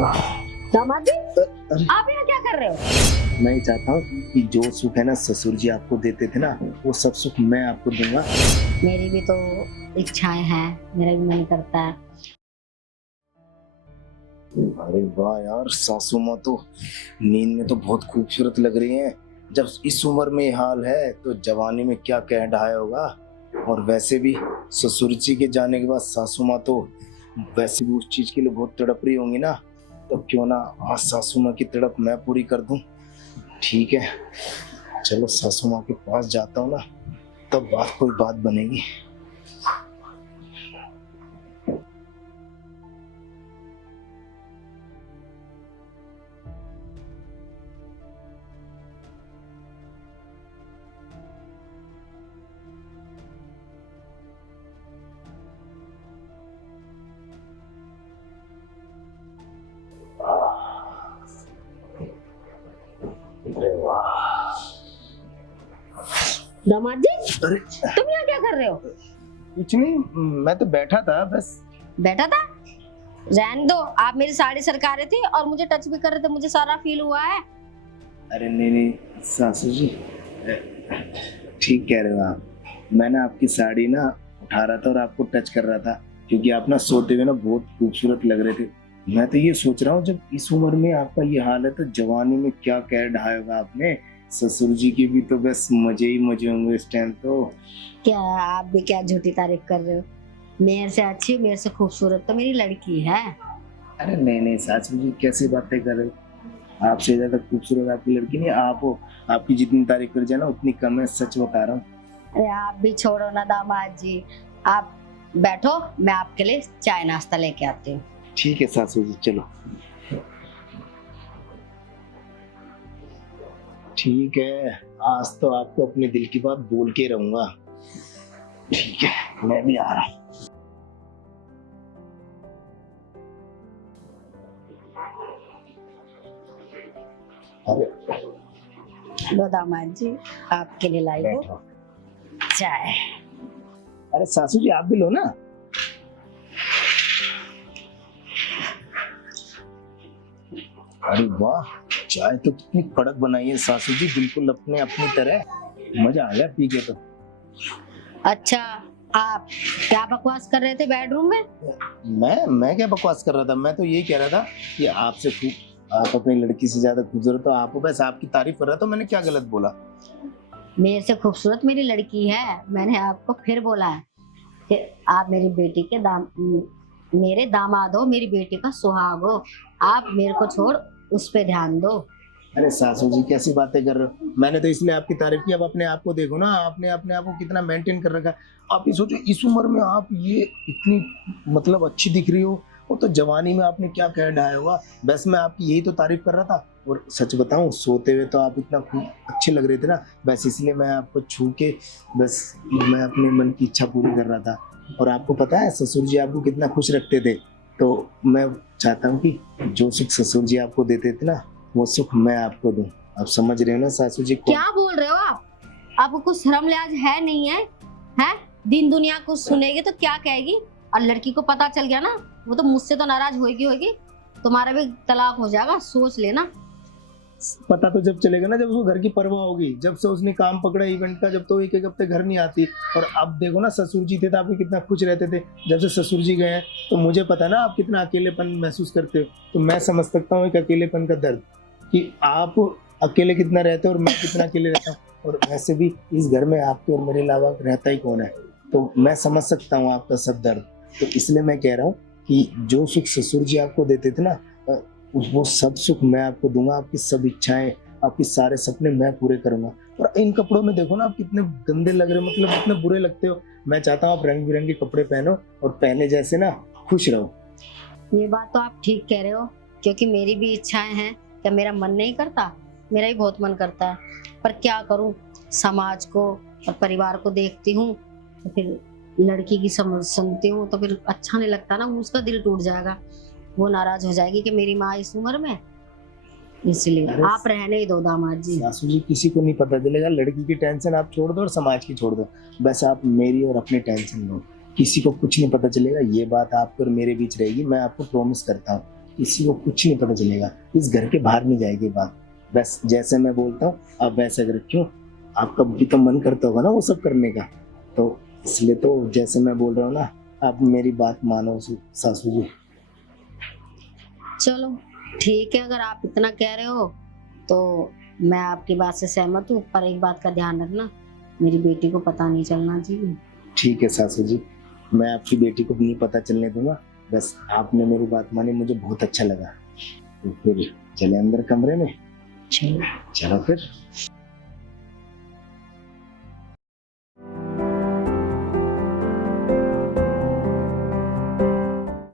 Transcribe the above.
दामाद जी, आप यहाँ क्या कर रहे हो? मैं चाहता हूँ कि जो सुख है ना ससुर जी आपको देते थे ना, वो सब सुख मैं आपको दूंगा। मेरी भी तो इच्छाएं हैं, मेरा भी मन करता है। अरे वाह यार, सासू माँ तो नींद में तो बहुत खूबसूरत लग रही हैं। जब इस उम्र में ये हाल है तो जवानी में क्या कह ढाया होगा। और वैसे भी ससुर जी के जाने के बाद सासू माँ तो वैसे भी उस चीज के लिए बहुत तड़प रही होंगी ना। तो क्यों ना आज सासू माँ की तड़प मैं पूरी कर दूं। ठीक है, चलो सासू माँ के पास जाता हूँ ना, तब कोई बात बनेगी। अरे वाह। दामाद जी, अरे तुम यहाँ क्या कर रहे हो? कुछ नहीं, मैं तो बैठा था बस। बैठा था? रहने दो, आप मेरी साड़ी सरका रहे थे और मुझे टच भी कर रहे थे, मुझे सारा फील हुआ है। अरे नहीं नहीं सासू जी, ठीक कह रहे हो आप। मैं ना आपकी साड़ी ना उठा रहा था और आपको टच कर रहा था, क्योंकि आप ना सोते हुए ना बहुत खूबसूरत लग रहे थे। मैं तो ये सोच रहा हूँ, जब इस उम्र में आपका ये हाल है तो जवानी में क्या कह ढाया होगा आपने। ससुर जी के भी तो बस मजे ही मजे होंगे इस टाइम तो। क्या आप भी क्या झूठी तारीफ कर रहे हो? मेरे से अच्छी, मेरे से खूबसूरत तो मेरी लड़की है। अरे नहीं नहीं सासू जी, कैसी बातें कर रहे हो। आपसे ज्यादा खूबसूरत आपकी लड़की नहीं आप हो। आपकी जितनी तारीफ कर जाए ना उतनी कम है, सच बता रहा हूँ। अरे आप भी छोड़ो ना दामाद जी, आप बैठो, मैं आपके लिए चाय नाश्ता लेके आती हूँ। ठीक है सासू जी, चलो। ठीक है, आज तो आपको अपने दिल की बात बोल के रहूंगा। ठीक है, मैं भी आ रहा हूँ। अरे लो दामाद जी, आपके लिए लाई हूँ बैठो। चाय। अरे सासू जी आप भी लो ना। अरे वाह, चाय तो कितनी कड़क बनाई है सासू जी, बिल्कुल अपने अपनी तरह। मजा आ गया पी के तो। अच्छा, आप क्या बकवास कर रहे थे बेडरूम में? मैं क्या बकवास कर रहा था, मैं तो यही कह रहा था कि आपसे खूब, आप अपनी लड़की से ज्यादा खूबसूरत हो। आप बस आपकी तारीफ कर रहा था, मैंने क्या गलत बोला। मेरे से खूबसूरत मेरी लड़की है। मैंने आपको फिर बोला है कि आप मेरी बेटी के मेरे दामाद हो, मेरी बेटी का सुहाग हो। आप मेरे को छोड़ उस पे ध्यान दो। अरे सासू जी कैसी बातें कर रहे हो। मैंने तो इसलिए आपकी तारीफ की। अब अपने आप को देखो ना, आपने अपने आप को कितना मेंटेन कर रखा है। आप ये सोचो, इस उम्र में आप ये इतनी मतलब अच्छी दिख रही हो। वो तो जवानी में आपने क्या कह ढाया होगा। बस मैं आपकी यही तो तारीफ कर रहा था। और सच बताऊं, सोते हुए तो आप इतना खूब अच्छे लग रहे थे ना, बस इसलिए मैं आपको छू के बस मैं अपने मन की इच्छा पूरी कर रहा था। और आपको पता है ससुर जी आपको कितना खुश रखते थे। तो मैं चाहता हूँ कि जो सुख ससुर जी आपको देते थे ना, वो सुख मैं आपको दूं। आप समझ रहे हो ना सासू जी को। क्या बोल रहे हो आप? आपको कुछ शर्म लिहाज है नहीं है? हैं? दिन दुनिया कुछ सुनेगी तो क्या कहेगी? और लड़की को पता चल गया ना, वो तो मुझसे तो नाराज होगी। तुम्हारा भी तलाक हो जाएगा, सोच लेना। पता तो जब चलेगा ना, जब उसको घर की परवाह होगी। जब से उसने काम पकड़ा इवेंट का, जब तो एक एक हफ्ते घर नहीं आती। और अब देखो ना, ससुर जी थे तो आप कितना खुश रहते थे। जब से ससुर जी गए हैं तो मुझे पता है ना आप कितना अकेलेपन महसूस करते हो। तो मैं समझ सकता हूँ एक अकेलेपन का दर्द, कि आप अकेले कितना रहते हो और मैं कितना अकेले रहता हूँ। और वैसे भी इस घर में आपके और मेरे अलावा रहता ही कौन है। तो मैं समझ सकता हूँ आपका सब दर्द। तो इसलिए मैं कह रहा हूँ कि जो सुख ससुर जी आपको देते थे ना, वो सब सुख मैं आपको दूंगा। आपकी सब इच्छाएं, आपके सारे सपने मैं पूरे करूंगा। और इन कपड़ों में देखो ना, आप कितने गंदे लग रहे हो, मतलब कितने बुरे लगते हो। मैं चाहता हूँ आप रंग बिरंगे कपड़े पहनो और पहले जैसे ना खुश रहो। ये बात तो आप ठीक कह रहे हो, क्योंकि मेरी भी इच्छाएं हैं। क्या मेरा मन नहीं करता? मेरा भी बहुत मन करता है, पर क्या करूं, समाज को और परिवार को देखती हूँ तो फिर लड़की की समझ सुनती हूँ तो फिर अच्छा नहीं लगता ना। उसका दिल टूट जाएगा, वो नाराज हो जाएगी कि मेरी माँ इस उम्र में। इसलिए अरे आप रहने ही दो दामाद जी। सासू जी, किसी को नहीं पता चलेगा। लड़की की टेंशन आप छोड़ दो और समाज की छोड़ दो। बस आप मेरी और अपनी टेंशन लो, किसी को कुछ नहीं पता चलेगा। ये बात आपको और मेरे बीच रहेगी, मैं आपको प्रॉमिस करता हूँ किसी को कुछ नहीं पता चलेगा, इस घर के बाहर नहीं जाएगी बात। बस जैसे मैं बोलता हूँ आप वैसे अगर, क्यों आपका भी तो मन करता होगा ना वो सब करने का, तो इसलिए तो जैसे मैं बोल रहा हूँ ना, आप मेरी बात मानो सासू जी। चलो ठीक है, अगर आप इतना कह रहे हो तो मैं आपकी बात से सहमत हूँ, पर एक बात का ध्यान रखना, मेरी बेटी को पता नहीं चलना चाहिए। ठीक है सासू जी, मैं आपकी बेटी को भी नहीं पता चलने दूंगा। बस आपने मेरी बात मानी, मुझे बहुत अच्छा लगा। तो फिर चले अंदर कमरे में। चलो। चलो फिर।